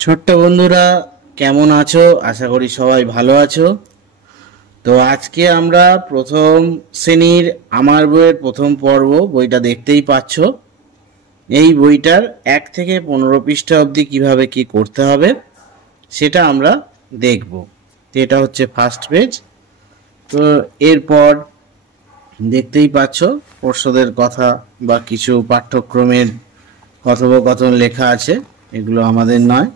ছোট্ট বন্ধুরা, কেমন আছো? আশা করি সবাই ভালো আছো। তো আজকে আমরা প্রথম শ্রেণীর আমার বইয়ের প্রথম পর্ব বইটা দেখতেই পাচ্ছ। এই বইটার 1 থেকে 15 পৃষ্ঠা অবধি কিভাবে কি করতে হবে সেটা আমরা দেখব। তো এটা হচ্ছে ফার্স্ট পেজ। তো এরপর দেখতেই পাচ্ছ পর্ষদের কথা বা কিছু পাঠ্যক্রমের কথোপকথন লেখা আছে, এগুলো আমাদের নয়।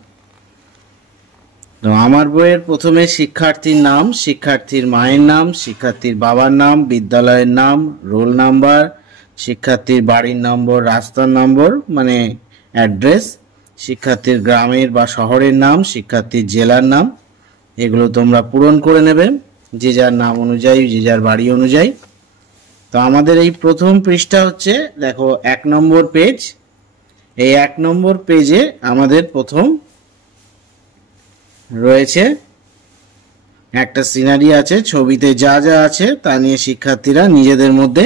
তো আমার বইয়ের প্রথমে শিক্ষার্থীর নাম, শিক্ষার্থীর মায়ের নাম, শিক্ষার্থীর বাবার নাম, বিদ্যালয়ের নাম, রোল নাম্বার, শিক্ষার্থীর বাড়ির নম্বর, রাস্তার নম্বর মানে অ্যাড্রেস, শিক্ষার্থীর গ্রামের বা শহরের নাম, শিক্ষার্থীর জেলার নাম, এগুলো তোমরা পূরণ করে নেবে যে যার নাম অনুযায়ী, যে যার বাড়ি অনুযায়ী। তো আমাদের এই প্রথম পৃষ্ঠা হচ্ছে, দেখো 1 নম্বর পেজ। এই 1 নম্বর পেজে আমাদের প্রথম রয়েছে একটা সিনারি আছে, ছবিতে যা যা আছে তা নিয়ে শিক্ষার্থীরা নিজেদের মধ্যে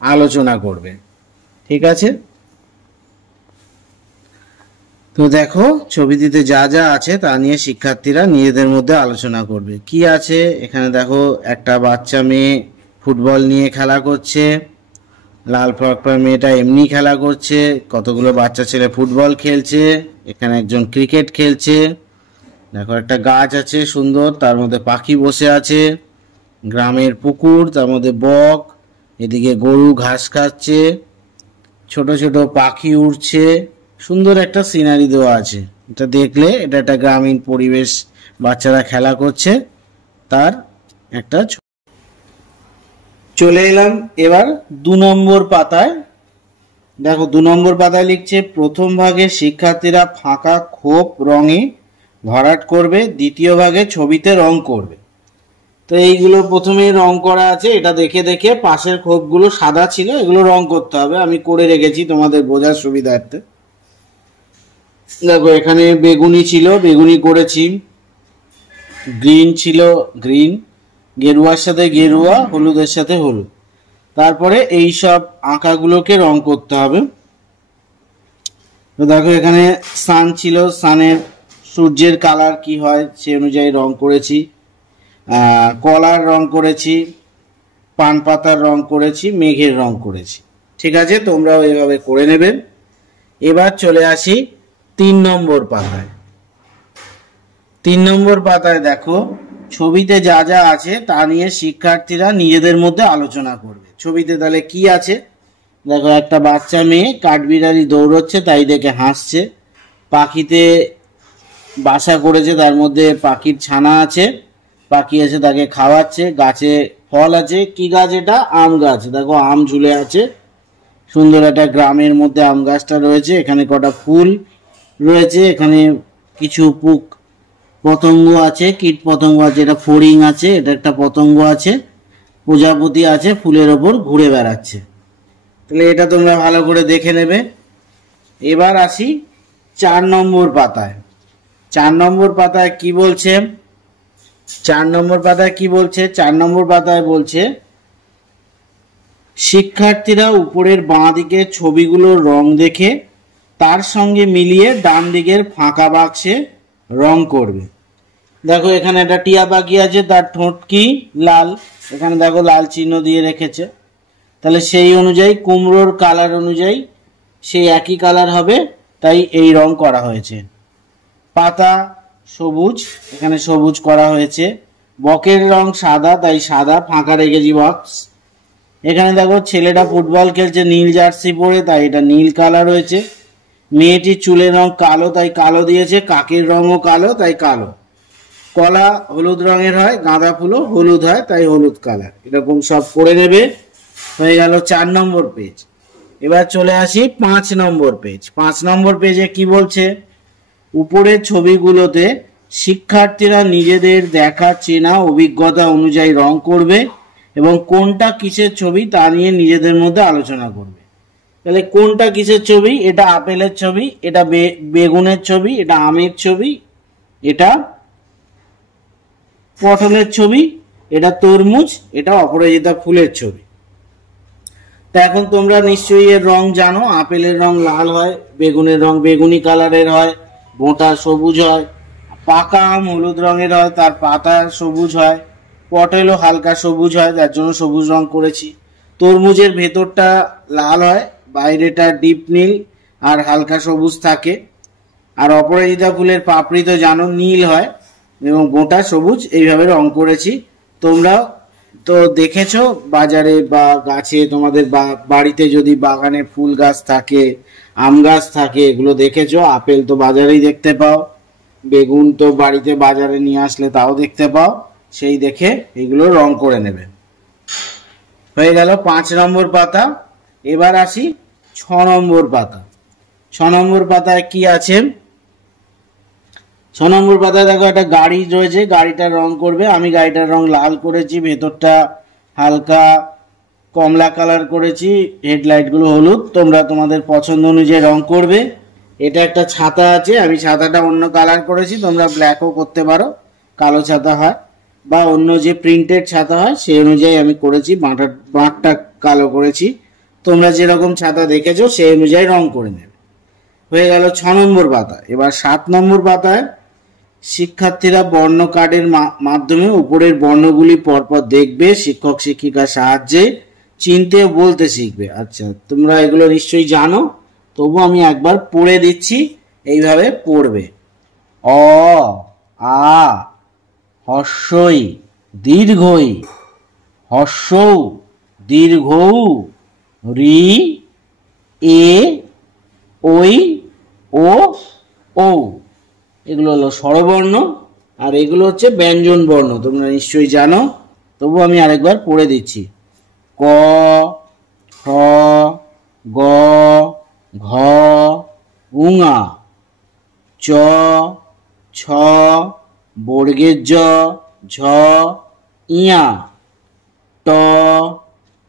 আলোচনা করবে। ঠিক আছে? তো দেখো ছবিটিতে যা যা আছে তা নিয়ে শিক্ষার্থীরা নিজেদের মধ্যে আলোচনা করবে। কি আছে এখানে? দেখো একটা বাচ্চা মেয়ে ফুটবল নিয়ে খেলা করছে, লাল ফ্রক পরা মেয়েটা এমনি খেলা করছে, কতগুলো বাচ্চা ছেলে ফুটবল খেলছে, এখানে একজন ক্রিকেট খেলছে। দেখো একটা গাছ আছে সুন্দর, তার মধ্যে পাখি বসে আছে, গ্রামের পুকুর, তার মধ্যে বক, এদিকে গরু ঘাস খাচ্ছে, ছোট ছোট পাখি উড়ছে, সুন্দর একটা সিনারি দেওয়া আছে। এটা দেখলে এটা একটা গ্রামীণ পরিবেশ, বাচ্চারা খেলা করছে তার একটা। চলে এলাম এবার 2 নম্বর পাতায়। দেখো 2 নম্বর পাতায় লিখছে, প্রথম ভাগে শিক্ষার্থীরা ফাঁকা খোপ রঙে ভরাট করবে, দ্বিতীয় ভাগে ছবিতে রং করবে। তো এইগুলো প্রথমেই রং করা আছে, এটা দেখে দেখে পাশের খোপগুলো সাদা ছিল, এগুলো রং করতে হবে। আমি করে রেখেছি তোমাদের বোঝার সুবিধার্থে। দেখো এখানে বেগুনি ছিল, বেগুনি করেছি, গ্রিন ছিল গ্রিন, গেরুয়ার সাথে গেরুয়া, হলুদের সাথে হলুদ। তারপরে এই সব আঁকাগুলোকে রং করতে হবে। তো দেখো এখানে সান ছিল, সানের সূর্যের কালার কি হয় সে অনুযায়ী রং করেছি, কলার রং করেছি, পান পাতার রং করেছি, মেঘের রং করেছি। ঠিক আছে, তোমরাও এইভাবে করে নেবেন। এবার চলে আসি 3 নম্বর পাতায়। 3 নম্বর পাতায় দেখো ছবিতে যা যা আছে তা নিয়ে শিক্ষার্থীরা নিজেদের মধ্যে আলোচনা করবে। ছবিতে তাহলে কি আছে? দেখো একটা বাচ্চা মেয়ে কাঠবিড়ালি দৌড়চ্ছে তাই দেখে হাসছে, পাখিতে বাসা করেছে, তার মধ্যে পাখির ছানা আছে, পাখি এসে তাকে খাওয়াচ্ছে, গাছে ফল আছে। কি গাছ এটা? আম গাছ। দেখো আম ঝুলে আছে, সুন্দর একটা গ্রামের মধ্যে আম গাছটা রয়েছে। এখানে কটা ফুল রয়েছে, এখানে কিছু পতঙ্গ আছে, কীট পতঙ্গ আছে, এটা ফড়িং আছে, এটা একটা পতঙ্গ আছে, প্রজাপতি আছে ফুলের ওপর ঘুরে বেড়াচ্ছে। তাহলে এটা তোমরা ভালো করে দেখে নেবে। এবার আসি 4 নম্বর পাতায়। 4 নম্বর পাতায় কি বলছে? 4 নম্বর পাতায় কি বলছে? 4 নম্বর পাতায় বলছে, শিক্ষার্থীরা উপরের বাঁ দিকের ছবিগুলোর রং দেখে তার সঙ্গে মিলিয়ে ডান দিকের ফাঁকা বাক্সে রং করবে। দেখো এখানে একটা টিয়া পাখি আছে, তার ঠোঁট কি? লাল। এখানে দেখো লাল চিহ্ন দিয়ে রেখেছে। তাহলে সেই অনুযায়ী কুমড়োর কালার অনুযায়ী সেই একই কালার হবে, তাই এই রং করা হয়েছে। পাতা সবুজ, এখানে সবুজ করা হয়েছে। বকের রং সাদা, তাই সাদা ফাঁকা রেখেছি বক্স। এখানে দেখো ছেলেটা ফুটবল খেলছে নীল জার্সি পরে, তাই এটা নীল কালার হয়েছে। মেয়েটির চুলের রং কালো, তাই কালো দিয়েছে। কাকের রঙও কালো, তাই কালো। কলা হলুদ রঙের হয়, গাঁদা ফুলও হলুদ হয়, তাই হলুদ কালার। এরকম সব করে নেবে। হয়ে গেল 4 নম্বর পেজ। এবার চলে আসি 5 নম্বর পেজ। 5 নম্বর পেজে কি বলছে? উপরের ছবিগুলোতে শিক্ষার্থীরা নিজেদের দেখা চেনা অভিজ্ঞতা অনুযায়ী রং করবে এবং কোনটা কিসের ছবি তা নিয়ে নিজেদের মধ্যে আলোচনা করবে। তাহলে কোনটা কিসের ছবি? এটা আপেলের ছবি, এটা বেগুনের ছবি, এটা আমের ছবি, এটা পটলের ছবি, এটা তরমুজ, এটা অপরাজিতা ফুলের ছবি। তা এখন তোমরা নিশ্চয়ই এর রং জানো। আপেলের রং লাল হয়, বেগুনের রং বেগুনি কালারের হয়, বোঁটা সবুজ হয়, পাকা আম হলুদ রঙের হয়, তার পাতা সবুজ হয়, পটেলও হালকা সবুজ হয়, যার জন্য সবুজ রং করেছি। তরমুজের ভেতরটা লাল হয়, বাইরেটা ডিপ নীল আর হালকা সবুজ থাকে। আর অপরাজিতা ফুলের পাপড়ি তো জানো নীল হয় এবং বোঁটা সবুজ, এইভাবে রং করেছি। তোমরাও তো দেখেছো বাজারে বা গাছে, তোমাদের বাড়িতে যদি বাগানে ফুল গাছ থাকে, আম গাছ থাকে, এগুলো দেখেছো। আপেল তো বাজারেই দেখতে পাও, বেগুন তো বাড়িতে বাজারে নিয়ে আসলে তাও দেখতে পাও, সেই দেখে এগুলো রং করে নেবে। হয়ে গেল 5 নম্বর পাতা। এবার আসি 6 নম্বর পাতা। 6 নম্বর পাতায় কি আছে? 6 নম্বর পাতায় দেখো একটা গাড়ি রয়েছে, গাড়িটার রং করবে। আমি গাড়িটার রং লাল করেছি, ভেতরটা হালকা কমলা কালার করেছি, হেডলাইটগুলো হলুদ। তোমরা তোমাদের পছন্দ অনুযায়ী রং করবে। এটা একটা ছাতা আছে, আমি ছাতাটা অন্য কালার করেছি, তোমরা ব্ল্যাকও করতে পারো, কালো ছাতা হয়, বা অন্য যে প্রিন্টেড ছাতা হয় সেই অনুযায়ী আমি করেছি। বাঁটটা কালো করেছি, তোমরা যেরকম ছাতা দেখেছো সেই অনুযায়ী রং করে নেবে। হয়ে গেল 6 নম্বর পাতা। এবার 7 নম্বর পাতায় শিক্ষার্থীরা বর্ণ কার্ডের মাধ্যমে উপরের বর্ণগুলি পরপর দেখবে, শিক্ষক শিক্ষিকার সাহায্যে চিনতে বলতে শিখবে। আচ্ছা, তোমরা এগুলো নিশ্চয়ই জানো, তবু আমি একবার পড়ে দিচ্ছি, এইভাবে পড়বে। অ, আ, হর্ষই দীর্ঘই, হর্ষৌ দীর্ঘৌ, রি, এ, ওই, ও, ঔ। এগুলো হলো স্বরবর্ণ আর এগুলো হচ্ছে ব্যঞ্জন বর্ণ, তোমরা নিশ্চয়ই জানো, তবু আমি আরেকবার পড়ে দিচ্ছি। ক, খ, গ, ঘ, উঙা, চ, ছ, বর্গের জ, ঝ, ইয়া, ট,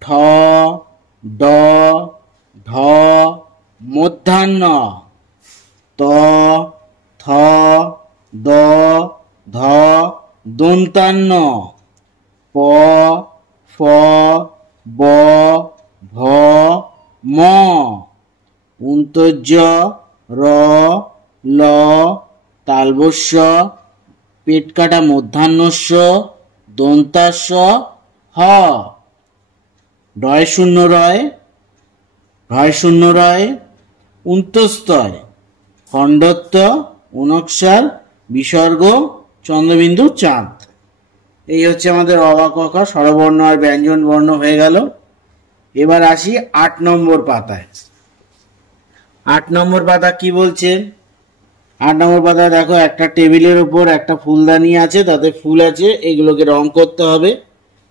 ঠ, ড, ঢ, মধ্যাহ্ন, ত, থ, দ, ধ, দন্তান্ন, প, ফ, ব, ভ, ম, উন্তর্য, র, ল, তালবস্য, পেট কাটা মধ্যাহ্নস্য, দন্তাস্য, হ, ডয় শূন্য রয়, ঢয় শূন্য রয়, উন্তস্তয়, খণ্ডত্ব, অনুস্বার, বিসর্গ, চন্দ্রবিন্দু, চাঁদ। এই হচ্ছে আমাদের অ, আ, ক, খ স্বরবর্ণ আর ব্যঞ্জন বর্ণ হয়ে গেল। এবার আসি 8 নম্বর পাতায়। 8 নম্বর পাতা কি বলছে? 8 নম্বর পাতায় দেখো একটা টেবিলের উপর একটা ফুলদানি আছে, তাতে ফুল আছে, এগুলোকে রং করতে হবে।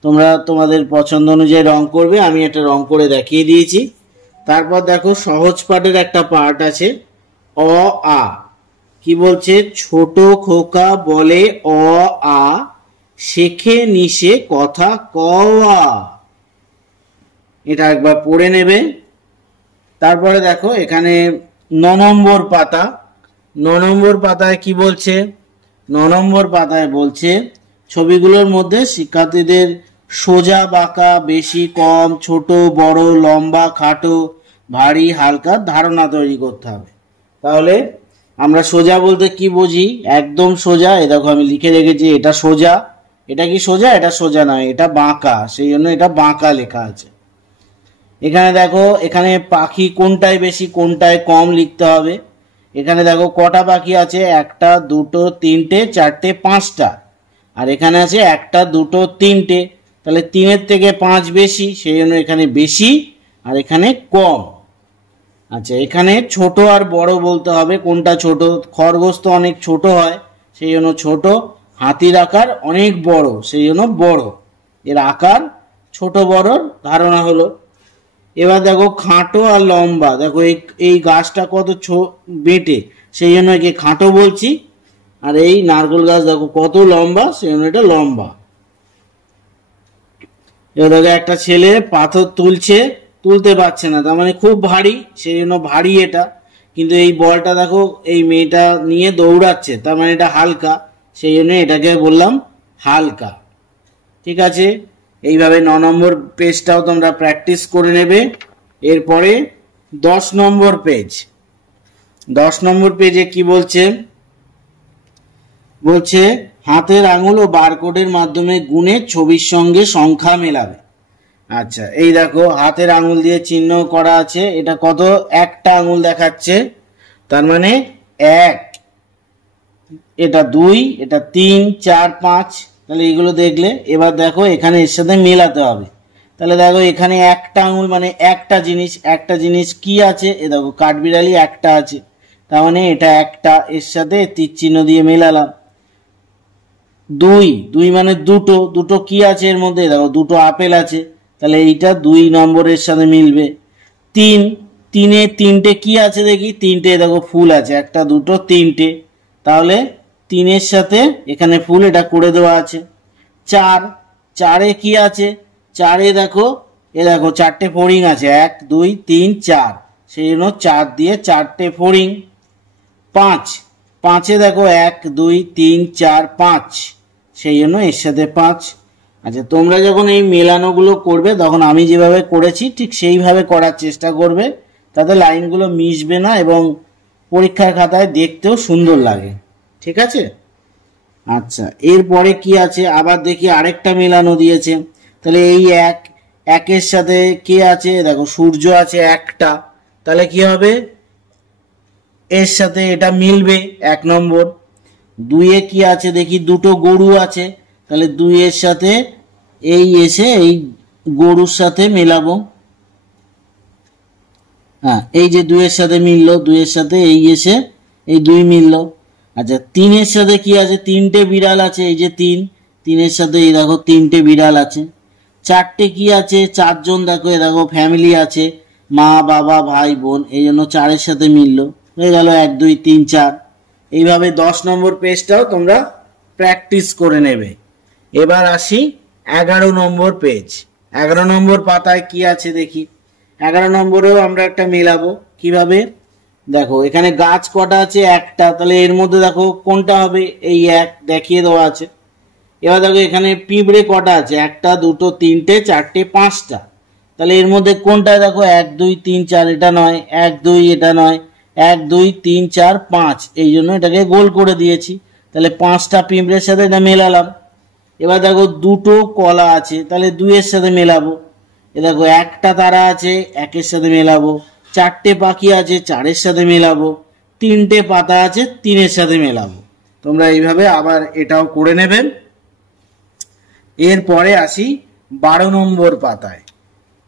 তোমরা তোমাদের পছন্দ অনুযায়ী রং করবে, আমি একটা রং করে দেখিয়ে দিয়েছি। তারপর দেখো সহজ পাঠের একটা পার্ট আছে, অ, আ। কি বলছে? ছোট খোকা বলে অ, আ, শেখে নিশে কথা ক, আ। এটা একবার পড়ে নেবে। তারপরে দেখো এখানে 9 নম্বর পাতা। 9 নম্বর পাতায় কি বলছে? 9 নম্বর পাতায় বলছে ছবিগুলোর মধ্যে শিক্ষার্থীদের সোজা বাঁকা, বেশি কম, ছোট বড়, লম্বা খাটো, ভারী হালকা ধারণা তৈরি করতে হবে। তাহলে আমরা সোজা বলতে কি বুঝি? একদম সোজা। এ দেখো আমি লিখে রেখেছি, এটা সোজা। এটা কি সোজা? এটা সোজা নয়, এটা বাঁকা, সেই জন্য এটা বাঁকা লেখা আছে। এখানে দেখো, এখানে পাখি কোনটায় বেশি কোনটায় কম লিখতে হবে। এখানে দেখো কটা পাখি আছে? 1টা 2টো 3টে 4টে 5টা। আর এখানে আছে 1টা 2টো 3টে, তাহলে 3-এর থেকে 5 বেশি, সেই জন্য এখানে বেশি আর এখানে কম। আচ্ছা, এখানে ছোট আর বড় বলতে হবে, কোনটা ছোট? খরগোশ তো অনেক ছোট হয়, সেই জন্য ছোট। হাতির আকার অনেক বড়, সেই জন্য বড়। এর আকার ছোট বড় ধারণা হলো। এবার দেখো খাটো আর লম্বা। দেখো এই গাছটা কত বেটে, সেই জন্য একে খাটো বলছি। আর এই নারকেল গাছ দেখো কত লম্বা, সেই জন্য এটা লম্বা। এবার দেখো একটা ছেলে পাথর তুলতে পারছে না, তার মানে খুব ভারী, সেই জন্য ভারী এটা। কিন্তু এই বলটা দেখো এই মেয়েটা নিয়ে দৌড়াচ্ছে, তার মানে এটা হালকা, সেই জন্য এটাকে বললাম হালকা। ঠিক আছে, এইভাবে 9 নম্বর পেজটাও তোমরা প্র্যাকটিস করে নেবে। এরপরে 10 নম্বর পেজ। 10 নম্বর পেজে কি বলছে, বলছে হাতের আঙুল ও বারকোডের মাধ্যমে গুণে ছবির সঙ্গে সংখ্যা মেলাবে। আচ্ছা, এই দেখো হাতের আঙুল দিয়ে চিহ্ন করা আছে, এটা কত, একটা আঙুল দেখাচ্ছে, তার মানে 1, এটা 2, এটা 3, 4, 5, তাহলে এগুলো দেখলে এবার দেখো এখানে এর সাথে মেলাতে হবে। তাহলে দেখো এখানে একটা আঙুল মানে একটা জিনিস কি আছে, এ দেখো কাঠবিড়ালি একটা আছে, তার মানে এটা একটা, এর সাথে তীর চিহ্ন দিয়ে মেলালাম। 2 মানে দুটো কি আছে এর মধ্যে, দেখো দুটো আপেল আছে, তাহলে এইটা 2 নম্বরের সাথে মিলবে। 3 তিনটে কি আছে দেখি, তিনটে দেখো ফুল আছে, একটা দুটো তিনটে, তাহলে 3-এর সাথে এখানে ফুল, এটা করে দেওয়া আছে। 4 কি আছে, 4-এ দেখো চারটে ফড়িং আছে, 1 2 3 4, সেই জন্য 4 দিয়ে চারটে ফড়িং। 5-এ দেখো 1 2 3 4 5, সেই জন্য এর সাথে 5। আচ্ছা, তোমরা যখন এই মেলানোগুলো করবে তখন আমি যেভাবে করেছি ঠিক সেইভাবে করার চেষ্টা করবে, তাতে লাইনগুলো মিশবে না এবং পরীক্ষার খাতায় দেখতেও সুন্দর লাগে। ঠিক আছে? আচ্ছা, এরপরে কি আছে আবার দেখি, আরেকটা মেলানো দিয়েছে, তাহলে এই একের সাথে কে আছে, দেখো সূর্য আছে একটা, তাহলে কি হবে, এর সাথে এটা মিলবে 1 নম্বর। 2-এ কি আছে দেখি, দুটো গরু আছে, তাহলে 2-এর সাথে এই এসে এই গরুর সাথে মেলাবো। হ্যাঁ, এই যে 2-এর সাথে মিললো, 2-এর সাথে এই এসে এই 2 মিললো। আচ্ছা, 3-এর সাথে কি আছে, 3টে বিড়াল আছে, এই যে 3-এর সাথে এই দেখো 3টে বিড়াল আছে। 4টে কি আছে, 4 জন, দেখো এ দেখো ফ্যামিলি আছে, মা বাবা ভাই বোন, এই জন্য 4-এর সাথে মিললো, হয়ে গেল 1 2 3 4। এইভাবে 10 নম্বর পেজটাও তোমরা প্র্যাকটিস করে নেবে। এবার আসি 11 নম্বর পেজ। 11 নম্বর পাতায় কি আছে দেখি, 11 নম্বরেও আমরা একটা মেলাবো। কিভাবে, দেখো এখানে গাছ কটা আছে, একটা, তাহলে এর মধ্যে দেখো কোনটা হবে, এই 1 দেখিয়ে দেওয়া আছে। এবার দেখো এখানে পিঁপড়ে কটা আছে, একটা দুটো তিনটে চারটে 5টা, তাহলে এর মধ্যে কোনটা, দেখো 1 2 3 4, এটা নয়, 1 2 এটা নয়, 1 2 3 4 5, এই জন্য এটাকে গোল করে দিয়েছি। তাহলে 5টা পিঁপড়ের সাথে এটা মেলালাম। এবার দেখো দুটো কলা আছে, তাহলে 2-এর সাথে মেলাবো। এ দেখো একটা তারা আছে, 1-এর সাথে মেলাবো। 4টে পাখি আছে, 4-এর সাথে মেলাবো। 3টে পাতা আছে, 3-এর সাথে মেলাবো। তোমরা এইভাবে আবার এটাও করে নেবেন। এরপরে আসি 12 নম্বর পাতায়।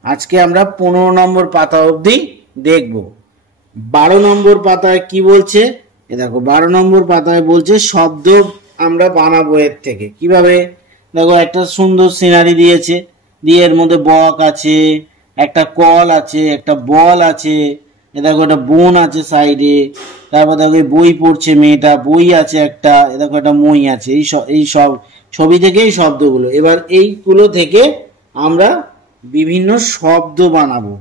আজকে আমরা 15 নম্বর পাতা অবধি দেখব। 12 নম্বর পাতায় কি বলছে, এ দেখো 12 নম্বর পাতায় বলছে শব্দ আমরা বানাবো এর থেকে। কিভাবে, দেখো একটা সুন্দর সিনারি দিয়েছে, দিয়ে এর মধ্যে বক আছে, একটা কল আছে, একটা বল আছে, এ দেখো একটা বোন আছে সাইডে, তারপর দেখো বই পড়ছে মেয়েটা, বই আছে একটা, এ দেখো একটা মই আছে, এই সব ছবি থেকে এই শব্দগুলো। এবার এইগুলো থেকে আমরা বিভিন্ন শব্দ বানাবো।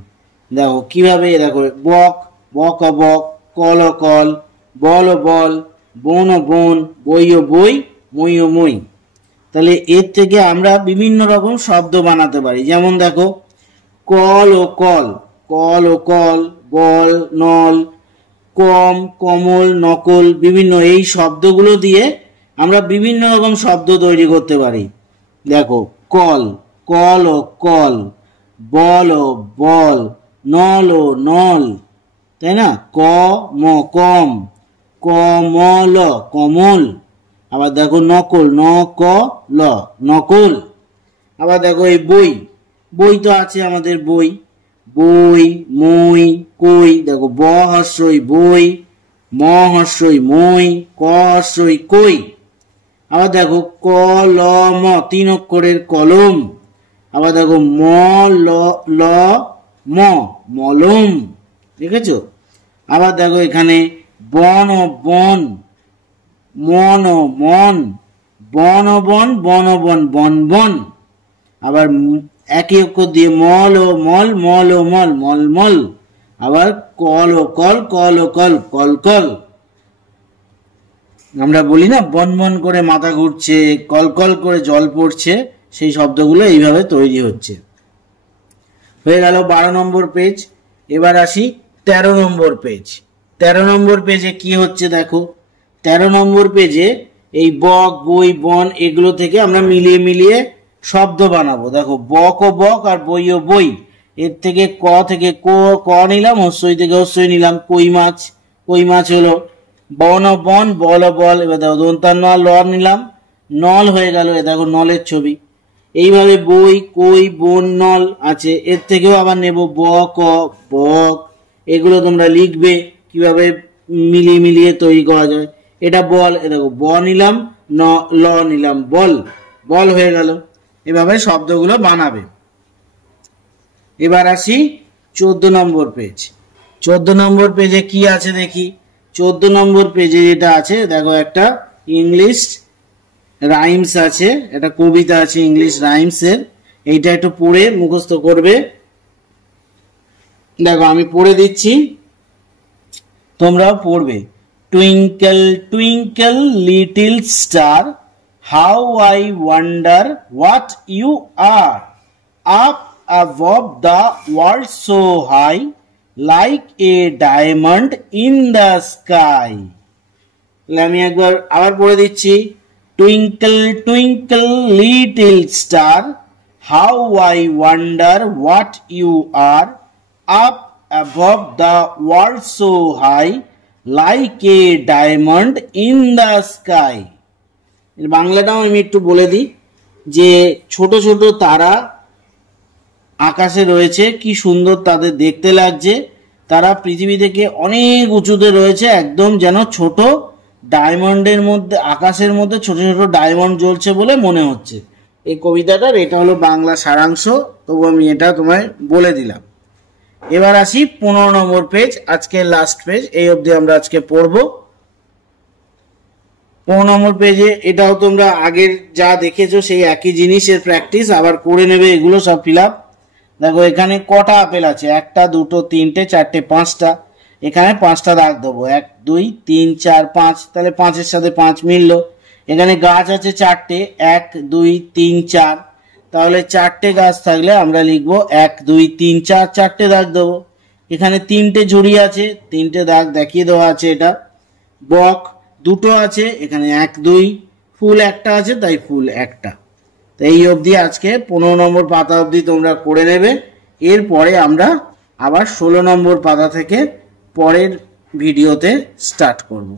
দেখো কিভাবে, দেখো বক, বক ও বক, কল ও কল, বল ও বল, বোন ও বোন, বই ও বই, মই ও মই। তাহলে এর থেকে আমরা বিভিন্ন রকম শব্দ বানাতে পারি। যেমন দেখো কল ও কল, কল ও কল, বল, নল, কম, কমল, নকল, বিভিন্ন এই শব্দগুলো দিয়ে আমরা বিভিন্ন রকম শব্দ তৈরি করতে পারি। দেখো কল, কল ও কল, বল ও বল, নল ও নল, তাই না, ক ম কম, কমল কমল। আবার দেখো নকল, ন ক ল, নকল। আবার দেখো এই বই, বই তো আছে আমাদের বই, বই, মই, কই, দেখো ব হস্যই বই, ম হস্যই মই, ক হস্যই কই। আবার দেখো ক ল ম, 3 অক্ষরের কলম। আবার দেখো ম ল ম, মলম, দেখেছো। আবার দেখো এখানে বন ও বন, মন ও মন, বন ও বন, বন ও বন, বন বন। আবার একই অক্ষর দিয়ে মল ও মল, মল ও মল, মল মল। আবার কল ও কল, কল ও কল, কল কল। আমরা বলি না বন বন করে মাথা ঘুরছে, কল কল করে জল পড়ছে, সেই শব্দগুলো এইভাবে তৈরি হচ্ছে। হয়ে গেল 12 নম্বর পেজ। এবার আসি 13 নম্বর পেজ। 13 নম্বর পেজে কি হচ্ছে দেখো, 13 নম্বর পেজে এই বক, বই, বন এগুলো থেকে আমরা মিলিয়ে মিলিয়ে শব্দ বানাবো। দেখো বক ও বক আর বই ও বই, এর থেকে ক থেকে ক নিলাম, হস্যই থেকে হস্যই নিলাম, কই মাছ, কই মাছ হলো। বন ও বন, বল ও বল, এবার দেখো দন্তান্ন ল নিলাম, নল হয়ে গেল, এ দেখো নলের ছবি। এইভাবে বই, কই, বন, নল আছে, এর থেকেও আবার নেব ব, ক, বক, এগুলো তোমরা লিখবে কিভাবে মিলিয়ে মিলিয়ে তৈরি করা যায়। এটা বল, এ দেখো ব নিলাম, ল নিলাম, বল, বল হয়ে গেল। এভাবে শব্দগুলো বানাবে। এবার আসি 14 নম্বর পেজ। 14 নম্বর পেজে কি আছে দেখি। 14 নম্বর পেজে যেটা আছে দেখো, একটা ইংলিশ রাইমস আছে, একটা কবিতা আছে ইংলিশ রাইমস এর, এইটা একটু পড়ে মুখস্থ করবে। দেখো আমি পড়ে দিচ্ছি, তোমরাও পড়বে। Twinkle twinkle little star, how I wonder what you are, up above the world so high, like a diamond in the sky. আমি একবার আবার পড়ে দিচ্ছি। Twinkle twinkle little star, how I wonder what you are, up above the world so high, like a diamond in the sky. এর বাংলাটাও আমি একটু বলে দিই, যে ছোট ছোট তারা আকাশে রয়েছে, কি সুন্দর তাদের দেখতে লাগছে, তারা পৃথিবী থেকে অনেক উঁচুতে রয়েছে, একদম যেন ছোট ডায়মন্ডের মধ্যে, আকাশের মধ্যে ছোট ছোট ডায়মন্ড জ্বলছে বলে মনে হচ্ছে। এই কবিতাটার এটা হলো বাংলা সারাংশ, তবু আমি এটা তোমায় বলে দিলাম। এবার আসি 15 নম্বর পেজ, আজকের লাস্ট পেজ, এই অবধি আমরা আজকে পড়বো। 15 নম্বর পেজে এটাও তোমরা আগের যা দেখেছো সেই একই জিনিসের প্র্যাকটিস আবার করে নেবে, এগুলো সব ফিল আপ। দেখো এখানে কটা আপেল আছে, একটা, দুটো, তিনটে, চারটে, পাঁচটা, এখানে পাঁচটা দাগ দেবো, 1 2 3 4 5, তাহলে 5-এর সাথে 5 মিললো। এখানে গাছ আছে চারটে, 1 2 3 4, তাহলে চারটে গাছ থাকলে আমরা লিখবো 1 2 3 4, চারটে দাগ দেবো। এখানে তিনটে ঝুড়ি আছে, তিনটে দাগ দেখিয়ে দেওয়া আছে। এটা বক দুটো আছে, এখানে 1 2, ফুল একটা আছে তাই ফুল একটা। তো এই অবধি আজকে 15 নম্বর পাতা অবধি তোমরা করে নেবে। এরপরে আমরা আবার 16 নম্বর পাতা থেকে পরের ভিডিওতে স্টার্ট করব।